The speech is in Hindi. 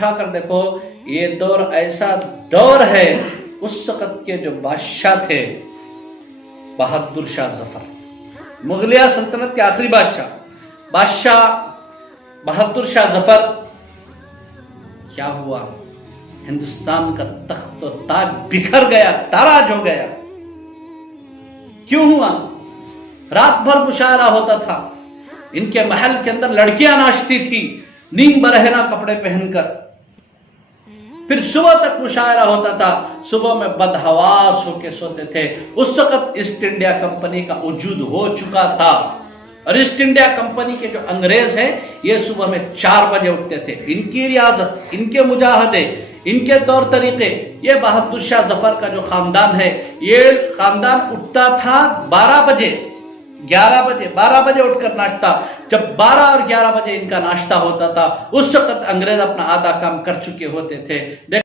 उठाकर देखो, ये दौर ऐसा दौर है, उस वक्त के जो बादशाह थे बहादुर शाह जफर, मुगलिया सल्तनत के आखिरी बादशाह बहादुर शाह जफर, क्या हुआ? हिंदुस्तान का तख्त और ताज बिखर गया, ताराज हो गया। क्यों हुआ? रात भर मुशायरा होता था, इनके महल के अंदर लड़कियां नाचती थी नीम बरहना कपड़े पहनकर, फिर सुबह तक मुशायरा होता था, सुबह में बदहवास होके सोते थे। उस वक्त ईस्ट इंडिया कंपनी का वजूद हो चुका था, और ईस्ट इंडिया कंपनी के जो अंग्रेज हैं, ये सुबह में 4 बजे उठते थे। इनकी रियाजत, इनके मुजाहदे, इनके तौर तरीके, ये बहादुर शाह जफर का जो खानदान है, ये खानदान उठता था 12 बजे, 11 बजे, 12 बजे उठकर नाश्ता। जब 12 और 11 बजे इनका नाश्ता होता था, उस वक्त अंग्रेज अपना आधा काम कर चुके होते थे।